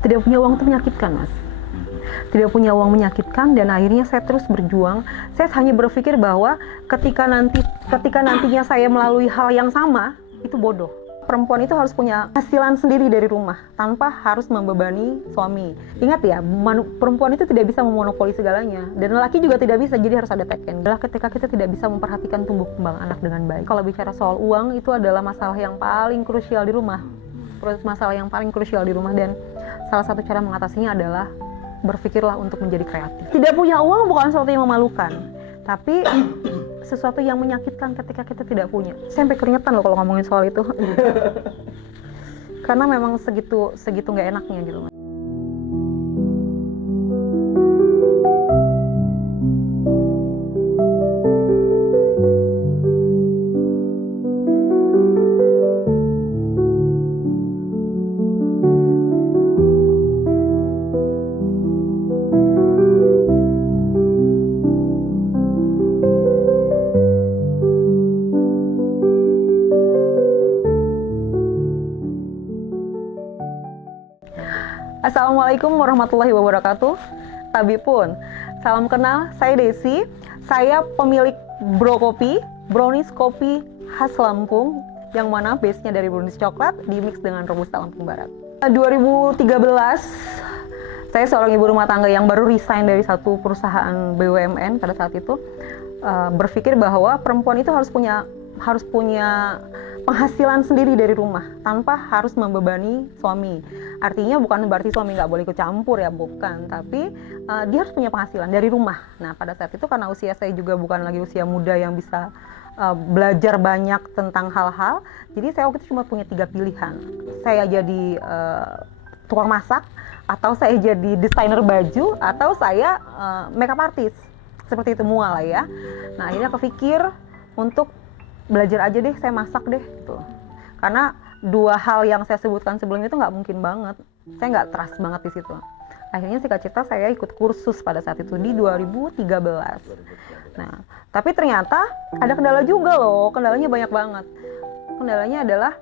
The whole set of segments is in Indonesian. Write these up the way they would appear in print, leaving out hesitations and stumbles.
Tidak punya uang itu menyakitkan, Mas. Tidak punya uang menyakitkan, dan akhirnya saya terus berjuang. Saya hanya berpikir bahwa ketika nantinya saya melalui hal yang sama, itu bodoh. Perempuan itu harus punya hasilan sendiri dari rumah tanpa harus membebani suami. Ingat ya, perempuan itu tidak bisa memonopoli segalanya, dan lelaki juga tidak bisa, jadi harus ada teken. Adalah ketika kita tidak bisa memperhatikan tumbuh kembang anak dengan baik. Kalau bicara soal uang, itu adalah masalah yang paling krusial di rumah. Dan salah satu cara mengatasinya adalah berpikirlah untuk menjadi kreatif. Tidak punya uang bukan sesuatu yang memalukan, tapi sesuatu yang menyakitkan ketika kita tidak punya. Saya sampai keringetan loh kalau ngomongin soal itu. Karena memang segitu nggak enaknya gitu. Assalamualaikum warahmatullahi wabarakatuh. Tabipun, salam kenal, saya Desi. Saya pemilik Bro Kopi, brownies kopi khas Lampung, yang mana base-nya dari brownies coklat dimix dengan robusta Lampung Barat. 2013, saya seorang ibu rumah tangga yang baru resign dari satu perusahaan BUMN pada saat itu, berpikir bahwa perempuan itu harus punya penghasilan sendiri dari rumah tanpa harus membebani suami. Artinya bukan berarti suami nggak boleh ikut campur ya, bukan, tapi dia harus punya penghasilan dari rumah. Nah, pada saat itu karena usia saya juga bukan lagi usia muda yang bisa belajar banyak tentang hal-hal, jadi saya waktu itu cuma punya 3 pilihan. Saya jadi tukang masak, atau saya jadi desainer baju, atau saya makeup artist. Seperti itu mual lah ya. Nah, akhirnya kepikir untuk belajar aja deh, saya masak deh gitu. Karena 2 hal yang saya sebutkan sebelumnya itu nggak mungkin banget, saya nggak trust banget di situ. Akhirnya singkat cerita saya ikut kursus pada saat itu di 2013. Nah, tapi ternyata ada kendala juga loh, kendalanya banyak banget. Kendalanya adalah,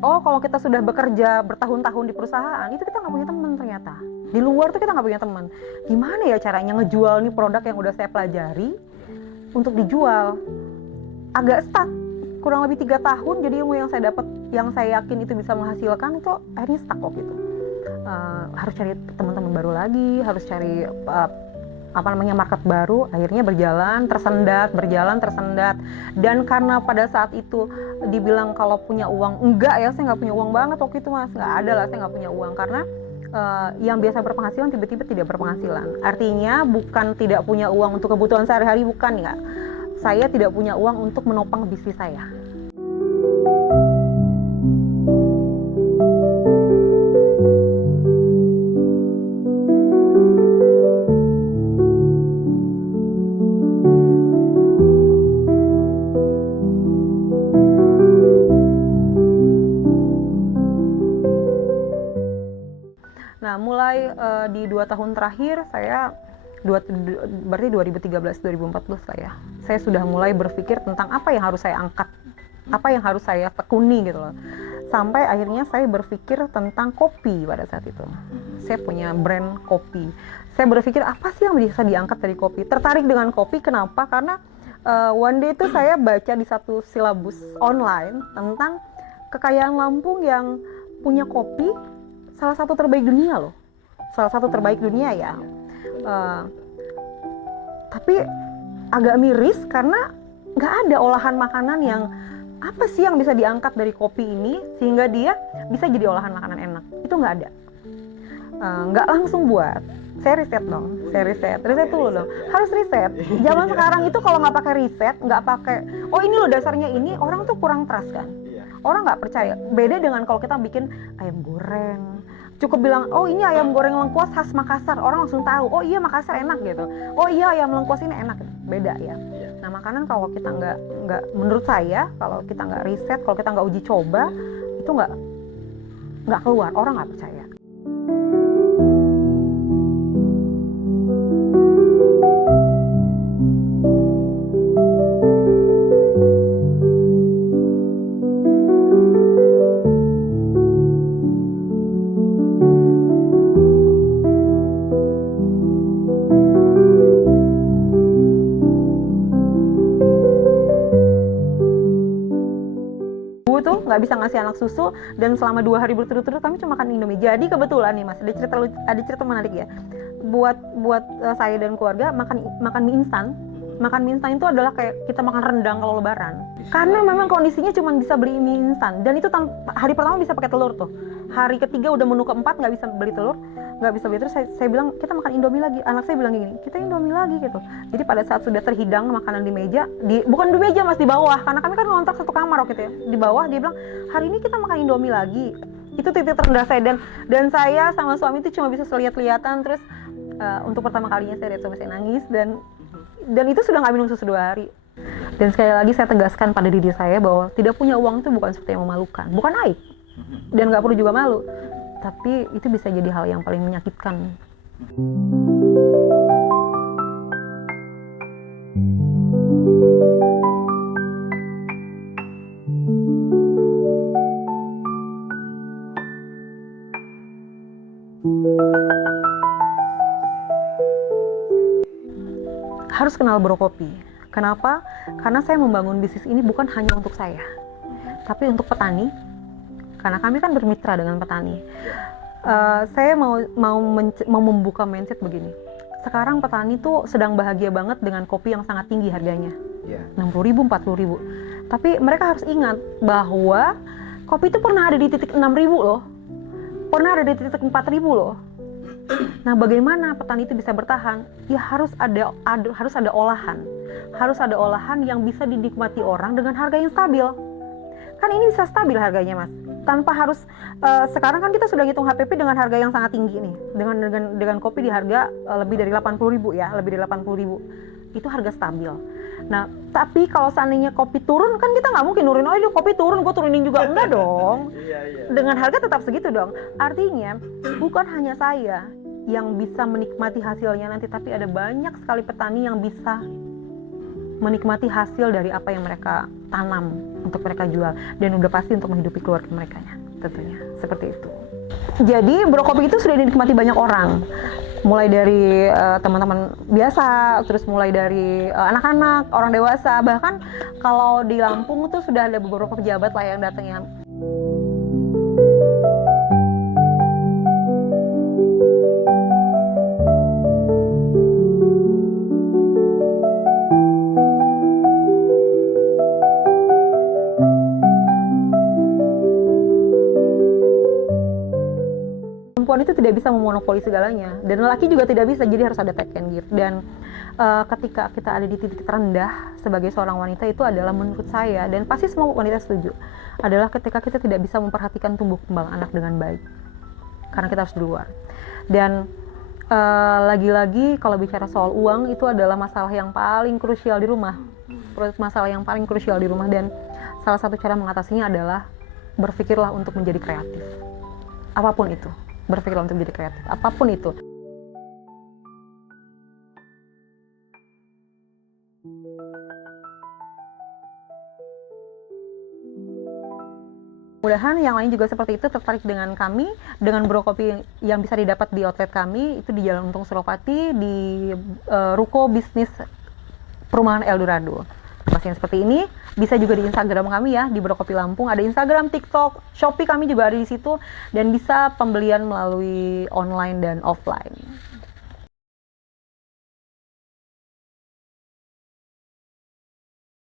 kalau kita sudah bekerja bertahun-tahun di perusahaan, itu kita nggak punya teman ternyata. Di luar tuh kita nggak punya teman. Gimana ya caranya ngejual nih produk yang udah saya pelajari untuk dijual? Agak stuck, kurang lebih 3 tahun. Jadi ilmu yang saya dapat, yang saya yakin itu bisa menghasilkan, itu akhirnya stuck kok gitu. Harus cari teman-teman baru lagi, harus cari market baru. Akhirnya berjalan tersendat. Dan karena pada saat itu dibilang kalau punya uang, enggak ya, saya nggak punya uang banget waktu itu, Mas. Nggak ada lah, saya nggak punya uang. Karena yang biasa berpenghasilan tiba-tiba tidak berpenghasilan. Artinya bukan tidak punya uang untuk kebutuhan sehari-hari, bukan ya. Saya tidak punya uang untuk menopang bisnis saya. Nah, mulai di 2 tahun terakhir saya, berarti 2013-2014 lah ya, saya sudah mulai berpikir tentang apa yang harus saya angkat, apa yang harus saya tekuni gitu loh. Sampai akhirnya saya berpikir tentang kopi pada saat itu. Saya punya brand kopi. Saya berpikir apa sih yang bisa diangkat dari kopi. Tertarik dengan kopi, kenapa? Karena one day itu saya baca di satu silabus online tentang kekayaan Lampung yang punya kopi salah satu terbaik dunia loh. Salah satu terbaik dunia ya. Tapi agak miris karena nggak ada olahan makanan yang apa sih yang bisa diangkat dari kopi ini sehingga dia bisa jadi olahan makanan enak. Itu nggak ada. Nggak langsung buat. Saya riset dulu dong. Harus riset. Zaman sekarang itu kalau nggak pakai riset, nggak pakai, ini loh dasarnya ini, orang tuh kurang trust kan. Orang nggak percaya. Beda dengan kalau kita bikin ayam goreng. Cukup bilang, ini ayam goreng lengkuas khas Makassar, orang langsung tahu, oh iya Makassar enak gitu, oh iya ayam lengkuas ini enak, beda ya. Nah, makanan kalau kita nggak, menurut saya, kalau kita nggak riset, kalau kita nggak uji coba, itu nggak keluar, orang nggak percaya. nggak bisa ngasih anak susu, dan selama 2 hari berturut-turut kami cuma makan Indomie. Jadi kebetulan nih Mas, ada cerita menarik ya. Buat saya dan keluarga makan mie instan. Makan mie instan itu adalah kayak kita makan rendang kalau lebaran. Karena memang kondisinya cuma bisa beli mie instan, dan itu hari pertama bisa pakai telur tuh. Hari ketiga udah menu keempat nggak bisa beli telur, nggak bisa beli. Terus saya bilang kita makan Indomie lagi. Anak saya bilang gini, kita Indomie lagi gitu. Jadi pada saat sudah terhidang makanan di meja, bukan di meja Mas, di bawah, karena kami kan ngontrak satu kamar waktu itu ya. Di bawah dia bilang, hari ini kita makan Indomie lagi. Itu titik terendah saya, dan saya sama suami itu cuma bisa lihat-lihatan. Terus untuk pertama kalinya saya lihat suami saya nangis, dan itu sudah nggak minum susu 2 hari. Dan sekali lagi saya tegaskan pada diri saya bahwa tidak punya uang itu bukan sesuatu yang memalukan, bukan aib, dan nggak perlu juga malu, tapi itu bisa jadi hal yang paling menyakitkan. Harus kenal Brokopi. Kenapa? Karena saya membangun bisnis ini bukan hanya untuk saya, tapi untuk petani. Karena kami kan bermitra dengan petani. Saya mau membuka mindset begini. Sekarang petani tuh sedang bahagia banget dengan kopi yang sangat tinggi harganya, 60.000, 40.000. Tapi mereka harus ingat bahwa kopi itu pernah ada di titik 6.000 loh, pernah ada di titik 4.000 loh. Nah, bagaimana petani itu bisa bertahan? Ya harus ada olahan yang bisa dinikmati orang dengan harga yang stabil. Kan ini bisa stabil harganya Mas, tanpa harus sekarang kan kita sudah ngitung HPP dengan harga yang sangat tinggi nih, dengan kopi di harga lebih dari 80.000 ya, lebih dari 80.000. Itu harga stabil. Nah, tapi kalau seandainya kopi turun, kan kita nggak mungkin nurunin, oh ini kopi turun, gue turunin juga. Enggak dong. Dengan harga tetap segitu dong. Artinya, bukan hanya saya yang bisa menikmati hasilnya nanti, tapi ada banyak sekali petani yang bisa menikmati hasil dari apa yang mereka tanam untuk mereka jual, dan udah pasti untuk menghidupi keluarga mereka tentunya. Seperti itu. Jadi, Brokopi itu sudah dinikmati banyak orang. Mulai dari teman-teman biasa, terus mulai dari anak-anak, orang dewasa, bahkan kalau di Lampung tuh sudah ada beberapa pejabat lah yang datang ya. Perempuan itu tidak bisa memonopoli segalanya, dan lelaki juga tidak bisa, jadi harus ada take and give. Dan ketika kita ada di titik terendah sebagai seorang wanita, itu adalah menurut saya, dan pasti semua wanita setuju, adalah ketika kita tidak bisa memperhatikan tumbuh kembang anak dengan baik, karena kita harus di luar. Dan lagi-lagi kalau bicara soal uang, itu adalah masalah yang paling krusial di rumah, dan salah satu cara mengatasinya adalah berpikirlah untuk menjadi kreatif, apapun itu. Berpikirlah untuk menjadi kreatif, apapun itu. Mudah-mudahan yang lain juga seperti itu, tertarik dengan kami, dengan Brokopi yang bisa didapat di outlet kami, itu di Jalan Untung Suropati, di Ruko Bisnis Perumahan Eldorado. Masih yang seperti ini, bisa juga di Instagram kami ya, di Brokopi Lampung. Ada Instagram, TikTok, Shopee kami juga ada di situ, dan bisa pembelian melalui online dan offline.